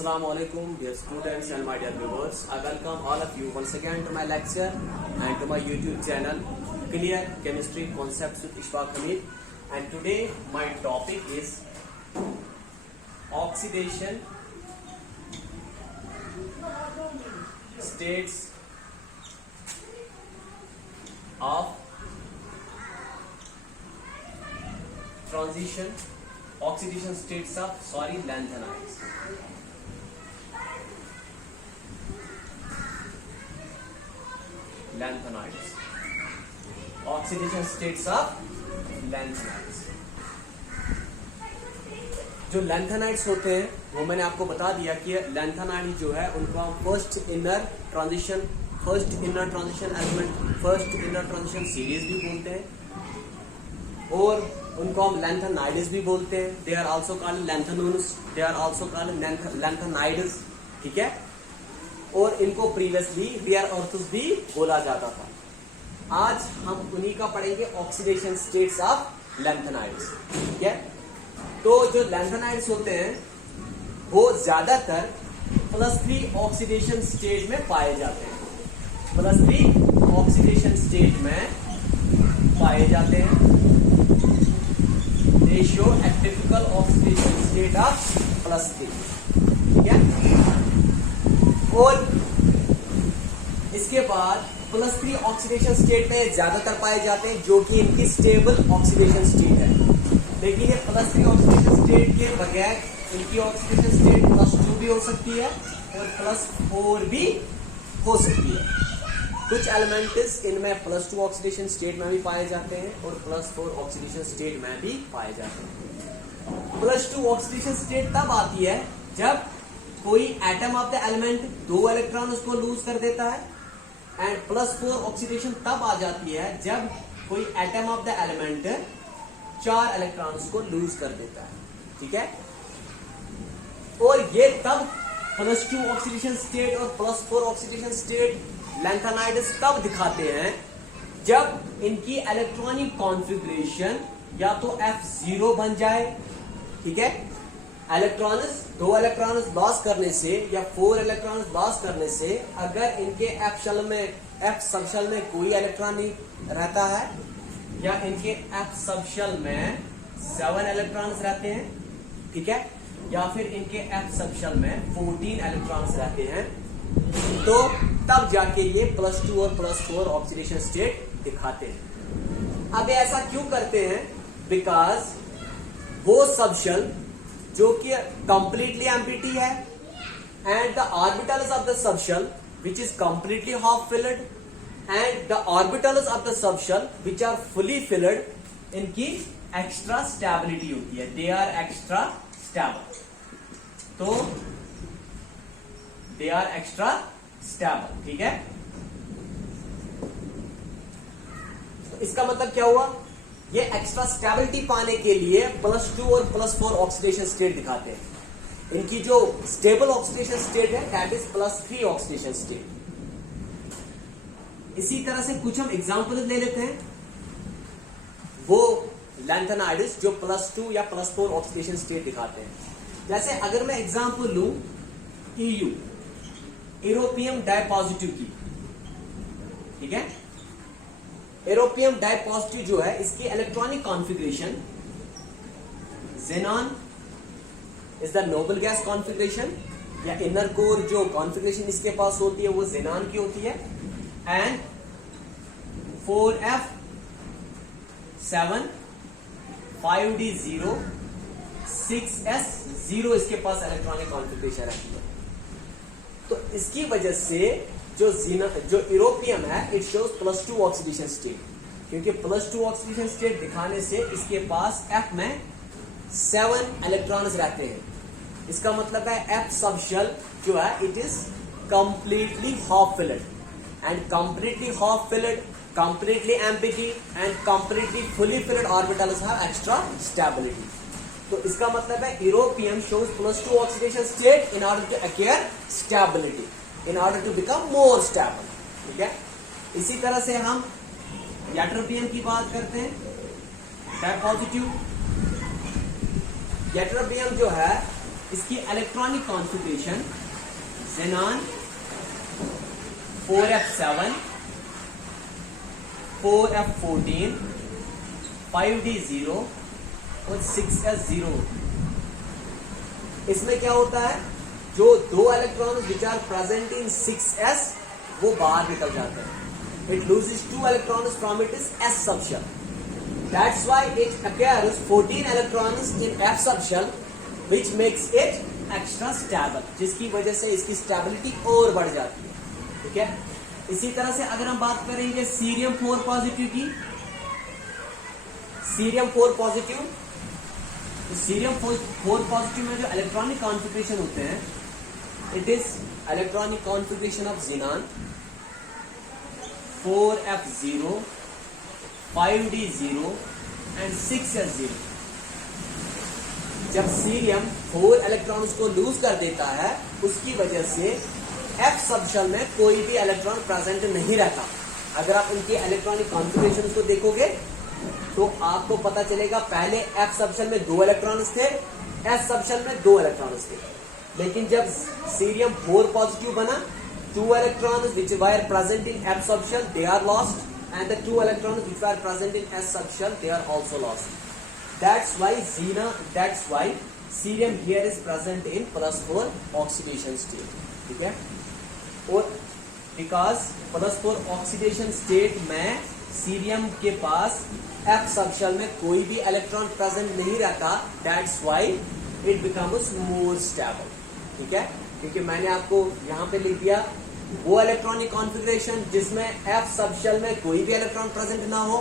Assalamu alaikum dear students and my dear viewers. I welcome all of you once again to my lecture and to my YouTube channel Clear Chemistry Concepts with Ishfaq Hamid. And today my topic is oxidation states of transition, oxidation states of lanthanides. Lanthanides, oxidation states of lanthanides. जो lanthanides होते हैं वो मैंने आपको बता दिया कि lanthanide जो है उनको हम first inner transition element, first inner transition series भी बोलते हैं और उनको हम लैंथेनाइड्स भी बोलते हैं. They are also called lanthanones, they are also called lanthanides. ठीक है, और इनको प्रीवियसली रेयर अर्थ्स भी बोला जाता था. आज हम उन्हीं का पढ़ेंगे, ऑक्सीडेशन स्टेट्स ऑफ लैंथेनाइड्स. ठीक है, तो जो लैंथेनाइड्स होते हैं वो ज्यादातर +3 ऑक्सीडेशन स्टेज में पाए जाते हैं. +3 ऑक्सीडेशन स्टेज में पाए जाते हैं. They show A typical oxidation state of +3. ठीक है, और इसके बाद +3 ऑक्सीडेशन स्टेट में ज्यादातर पाए जाते हैं जो कि इनकी स्टेबल ऑक्सीडेशन स्टेट है. लेकिन ये +3 ऑक्सीडेशन स्टेट के बगैर इनकी ऑक्सीडेशन स्टेट +2 भी हो सकती है और +4 भी हो सकती है. कुछ एलिमेंट्स इनमें +2 ऑक्सीडेशन स्टेट में भी पाए जाते हैं और +4 ऑक्सीडेशन स्टेट में भी पाए जाते हैं. +2 ऑक्सीडेशन स्टेट तब आती है जब कोई atom of the element 2 electron उसको लूज कर देता है. एंड +4 ऑक्सीडेशन तब आ जाती है जब कोई atom of the element 4 electrons को लूज कर देता है. ठीक है, और ये तब +2 ऑक्सीडेशन स्टेट और +4 ऑक्सीडेशन स्टेट लैंथेनाइड्स तब दिखाते हैं जब इनकी इलेक्ट्रॉनिक कॉन्फ़िगरेशन या तो F0 बन जाए. ठीक है, इलेक्ट्रॉन्स 2 इलेक्ट्रॉन्स लॉस करने से या 4 इलेक्ट्रॉन्स लॉस करने से अगर इनके F सबशेल में कोई इलेक्ट्रॉन नहीं रहता है या इनके F सबशेल में 7 इलेक्ट्रॉन्स रहते हैं. ठीक है, या फिर इनके F सबशेल में 14 इलेक्ट्रॉन्स रहते हैं, तो तब जाके ये +2 और +4 ऑक्सीडेशन स्टेट दिखाते हैं. अब ऐसा क्यों करते हैं? बिकॉज वो सबशेल जो कि कंप्लीटली एम्प्टी है and the orbitals of the subshell which is completely half filled and the orbitals of the subshell which are fully filled, इनकी एक्स्ट्रा स्टेबिलिटी होती है. They are extra stable. तो they are extra stable. ठीक है, तो इसका मतलब क्या हुआ? ये एक्स्ट्रा स्टेबिलिटी पाने के लिए +2 और +4 ऑक्सीडेशन स्टेट दिखाते हैं. इनकी जो स्टेबल ऑक्सीडेशन स्टेट है दैट इज +3 ऑक्सीडेशन स्टेट. इसी तरह से कुछ हम एग्जांपल ले लेते हैं. वो लैंथेनाइड्स जो +2 या +4 ऑक्सीडेशन स्टेट दिखाते हैं. जैसे अगर मैं एग्जांपल लूं EU, यूरोपियम डाइपॉजिटिव की. ठीक है, यूरोपियम डाइपॉजिटिव जो है इसकी electronic configuration xenon is the noble gas configuration, या इनर कोर जो कॉन्फ़िगरेशन इसके पास होती है वो xenon की होती है. एंड 4f 7 5d0 6s0 इसके पास इलेक्ट्रॉनिक कॉन्फ़िगरेशन रहती है. तो इसकी वजह से जो यूरोपियम है इट शोज +2 ऑक्सीडेशन स्टेट, क्योंकि +2 ऑक्सीडेशन स्टेट दिखाने से इसके पास F में 7 इलेक्ट्रॉन्स रहते हैं. इसका मतलब है F सबशेल जो है it is completely half filled and completely half filled, completely empty and completely fully filled orbitals have extra stability. तो इसका मतलब है europium shows +2 oxidation state in order to acquire stability, in order to become more stable. ठीक है, इसी तरह से हम यूट्रोपियम की बात करते हैं. डाइपॉजिटिव यूट्रोपियम जो है इसकी electronic configuration xenon 4f7 4f14 5d0 और 6s0। इसमें क्या होता है, जो दो electron which are present in 6s वो बाहर निकल जाते हैं। It loses 2 electrons from its s subshell. That's why it acquires 14 electrons in f subshell, which makes it extra stable, जिसकी वजह से इसकी स्टेबिलिटी और बढ़ जाती है। ठीक है, इसी तरह से अगर हम बात करेंगे सीरियम 4 पॉजिटिव की, सीरियम 4 पॉजिटिव, तो सीरियम 4 पॉजिटिव में जो इलेक्ट्रॉनिक कॉन्फ़िगरेशन होते हैं, it is electronic configuration of xenon 4f0 5d0 and 6s0। जब सीरियम 4 इलेक्ट्रॉन्स को लूज कर देता है, उसकी वजह से f सबशेल में कोई भी इलेक्ट्रॉन प्रेजेंट नहीं रहता। अगर आप उनके इलेक्ट्रॉनिक कॉन्फ़िगरेशन को देखोगे तो आपको पता चलेगा, पहले f सबशेल में 2 इलेक्ट्रॉन्स थे, s सबशेल में 2 इलेक्ट्रॉन्स थे। लेकिन जब सीरियम 4 पॉजिटिव बना, 2 electrons which were present in f subshell they are lost, and the 2 electrons which were present in s subshell they are also lost. That's why cerium here is present in +4 oxidation state. ठीक है, और because +4 oxidation state में cerium के पास f subshell में कोई भी electron present नहीं रहता, that's why it becomes more stable. ठीक है, क्योंकि मैंने आपको यहाँ पे लिख दिया वो इलेक्ट्रॉनिक कॉन्फ़िगरेशन जिसमें f सबशेल में कोई भी इलेक्ट्रॉन प्रेजेंट ना हो,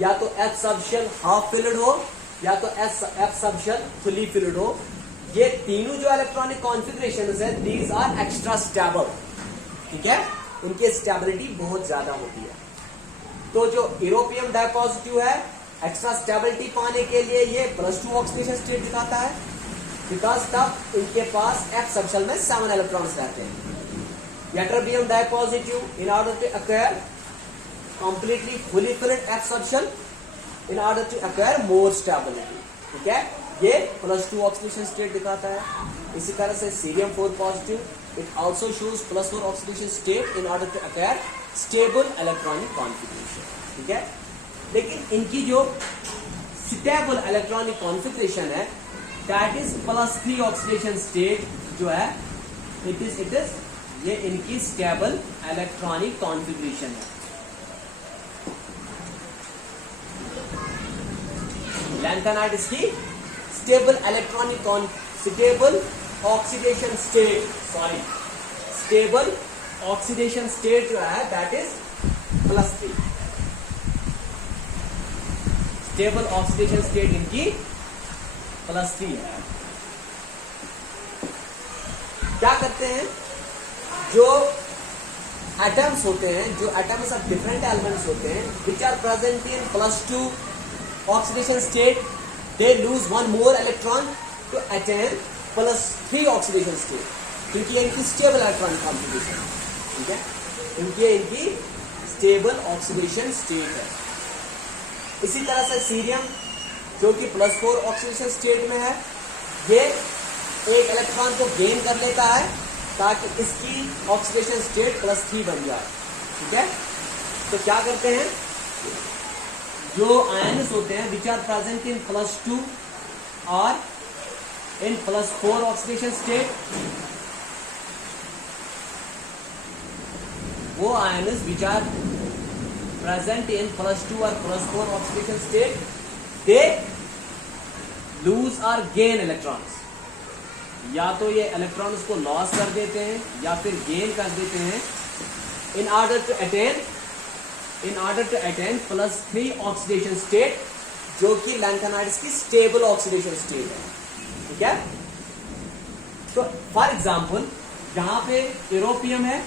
या तो f सबशेल हाफ फिल्ड हो, या तो f सबशेल फुली फिल्ड हो। ये तीनों जो इलेक्ट्रॉनिक कॉन्फ़िगरेशंस है, दीज आर एक्स्ट्रा स्टेबल। ठीक है, उनकी स्टेबिलिटी बहुत ज्यादा होती है। तो जो यूरोपियम डाइपॉजिटिव है, एक्स्ट्रा स्टेबिलिटी पाने के लिए ये +2 ऑक्सीडेशन स्टेट दिखाता है, बिकॉज तब इनके पास f सबशेल में 7 इलेक्ट्रॉन्स रहते हैं। Ytterbium dipositive, in order to acquire completely fully filled f subshell, in order to acquire more stability. ठीक है, ये +2 ऑक्सीडेशन स्टेट दिखाता है। इसी तरह से cerium 4 positive, it also shows +4 oxidation state in order to acquire stable electronic configuration. ठीक है, लेकिन इनकी जो स्टेबल इलेक्ट्रॉनिक कॉन्फ़िगरेशन है, दैट इज +3 ऑक्सीडेशन स्टेट जो है, इट इज ये इनकी स्टेबल इलेक्ट्रॉनिक कॉन्फ़िगरेशन है। लैंथेनाइट इसकी स्टेबल ऑक्सीडेशन स्टेट जो है, that is +3। Stable oxidation state इनकी +3 है। क्या करते हैं, जो एटम्स होते हैं, जो एटम्स ऑफ डिफरेंट एलिमेंट्स होते हैं, which are present in +2 oxidation state, they lose 1 more electron to attain +3 oxidation state, क्योंकि इनकी स्टेबल इलेक्ट्रॉनिक कॉन्फ़िगरेशन। ठीक है, क्योंकि इनकी स्टेबल ऑक्सीडेशन स्टेट है। इसी तरह से सीरियम जो कि +4 ऑक्सीडेशन स्टेट में है, ये एक इलेक्ट्रॉन को गेन कर लेता है ताकि इसकी ऑक्सीडेशन स्टेट +3 बन जाए। ठीक है, तो क्या करते हैं, जो आयन्स होते हैं विच आर प्रेजेंट इन +2 और इन +4 ऑक्सीडेशन स्टेट, वो ions which are present in +2 और +4 ऑक्सीडेशन स्टेट, दे लूज और गेन इलेक्ट्रॉन्स। या तो ये इलेक्ट्रॉन्स को लॉस कर देते हैं या फिर गेन कर देते हैं, in order to attain +3 oxidation state, जो कि लैंथेनाइट्स की स्टेबल ऑक्सीडेशन स्टेट है। ठीक है, तो फॉर एग्जांपल जहां पे यूरोपियम है,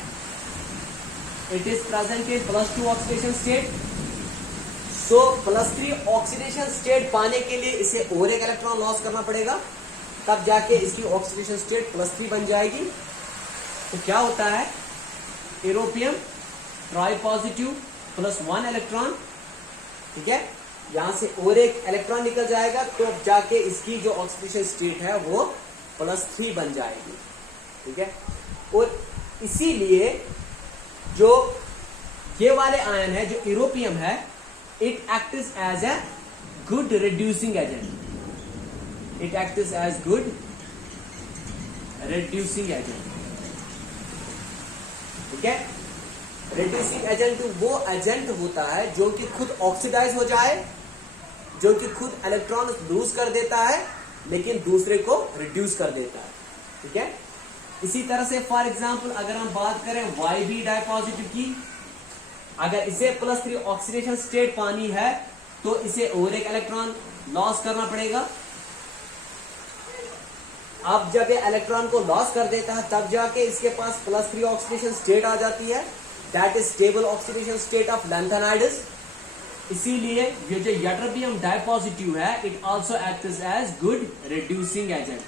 it is present in +2 oxidation state, so +3 oxidation state पाने के लिए इसे और एक इलेक्ट्रॉन लॉस करना पड़ेगा, तब जाके इसकी ऑक्सीडेशन स्टेट +3 बन जाएगी। तो क्या होता है, यूरोपियम ट्राई पॉजिटिव +1 इलेक्ट्रॉन, ठीक है, यहां से और एक इलेक्ट्रॉन निकल जाएगा, तो अब जाके इसकी जो ऑक्सीडेशन स्टेट है वो +3 बन जाएगी, ठीक है। और इसीलिए जो ये वाले आयन है, जो यूरोपियम है, it acts as a good reducing agent, it acts as good reducing agent, ठीक है। रिड्यूसिंग एजेंट वो एजेंट होता है जो कि खुद ऑक्सीडाइज हो जाए, जो कि खुद इलेक्ट्रॉन लूज कर देता है लेकिन दूसरे को रिड्यूस कर देता है, ठीक है। इसी तरह से फॉर एग्जांपल अगर हम बात करें YB डाइपॉजिटिव की, अगर इसे +3 ऑक्सीडेशन स्टेट पानी है तो इसे और एक इलेक्ट्रॉन लॉस करना पड़ेगा। अब जब ये इलेक्ट्रॉन को लॉस कर देता है तब जाके इसके पास +3 ऑक्सीडेशन स्टेट आ जाती है, that is stable oxidation state of lanthanides. इसीलिए ये जो यट्रोपियम डाइपॉजिटिव है, it also acts as good reducing agent,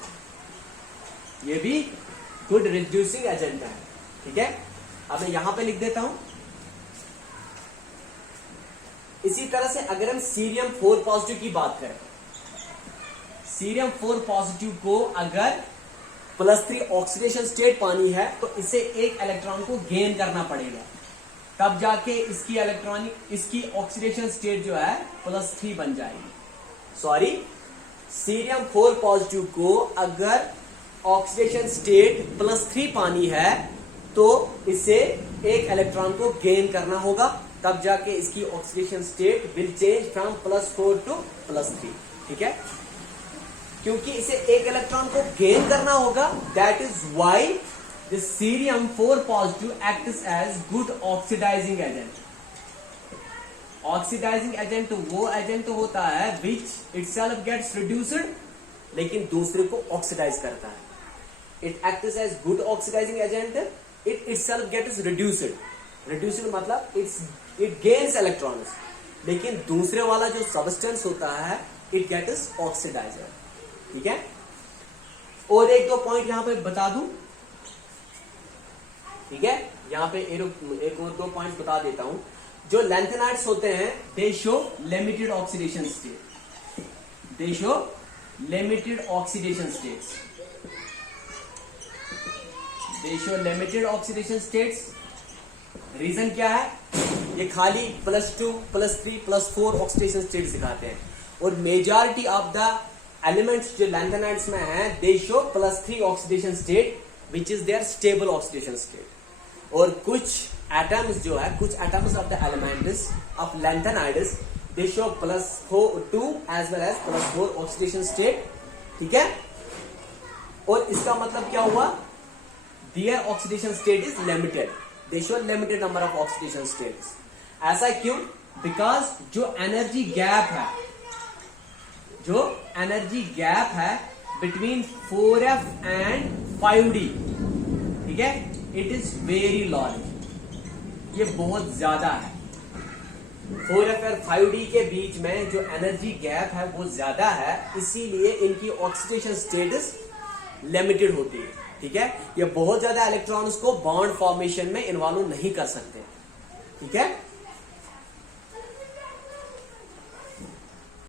ये भी गुड रिड्यूसिंग एजेंट है, ठीक है। अब मैं यहां पे लिख देता हूं। इसी तरह से अगर हम सीरियम 4 पॉजिटिव की बात करें, सीरियम 4 पॉजिटिव को अगर +3 ऑक्सीडेशन स्टेट पानी है तो इसे एक इलेक्ट्रॉन को गेन करना पड़ेगा, तब जाके इसकी ऑक्सीडेशन स्टेट जो है +3 बन जाएगी। सॉरी, सीरियम 4 पॉजिटिव को अगर ऑक्सीडेशन स्टेट +3 पानी है तो इसे एक इलेक्ट्रॉन को गेन करना होगा, तब जाके इसकी oxidation state will change from +4 to +3, ठीक है। क्योंकि इसे एक इलेक्ट्रॉन को गेन करना होगा, that is why the cerium 4 positive acts as good oxidising agent. Oxidising agent वो एजेंट होता है विच इटसेल्फ गेट्स रिड्यूस्ड लेकिन दूसरे को ऑक्सीडाइज करता है। It acts as good oxidising agent, it itself gets reduced. Reduced मतलब इट गेन्स इलेक्ट्रॉन्स, लेकिन दूसरे वाला जो सब्सटेंस होता है इट गेट्स ऑक्सीडाइज्ड, ठीक है। और एक दो पॉइंट यहां पे बता दूं, ठीक है। यहां पे एक और दो पॉइंट बता देता हूं। जो लैंथेनाइड्स होते हैं they show limited oxidation state, they show limited oxidation states, they show limited oxidation states. Reason क्या है? ये खाली +2, +3, +4 ऑक्सीडेशन स्टेट्स दिखाते हैं, और मेजॉरिटी ऑफ द एलिमेंट्स जो लैंथेनाइड्स में हैं they show +3 oxidation state which is their stable oxidation state. और कुछ एटम्स जो है, कुछ atoms of the elements of lanthanides they show +2 as well as +4 oxidation state, ठीक है। और इसका मतलब क्या हुआ? Their oxidation state is limited, they show limited number of oxidation states. ऐसा क्यों? बिकॉज जो एनर्जी गैप है, जो एनर्जी गैप है बिटवीन 4f एंड 5d, ठीक है, इट इज वेरी लार्ज, ये बहुत ज्यादा है। 4f और 5d के बीच में जो एनर्जी गैप है वो ज्यादा है, इसीलिए इनकी ऑक्सीडेशन स्टेटस लिमिटेड होती है, ठीक है। ये बहुत ज्यादा इलेक्ट्रॉन्स को बॉन्ड फॉर्मेशन में इन्वॉल्व नहीं कर सकते, ठीक है।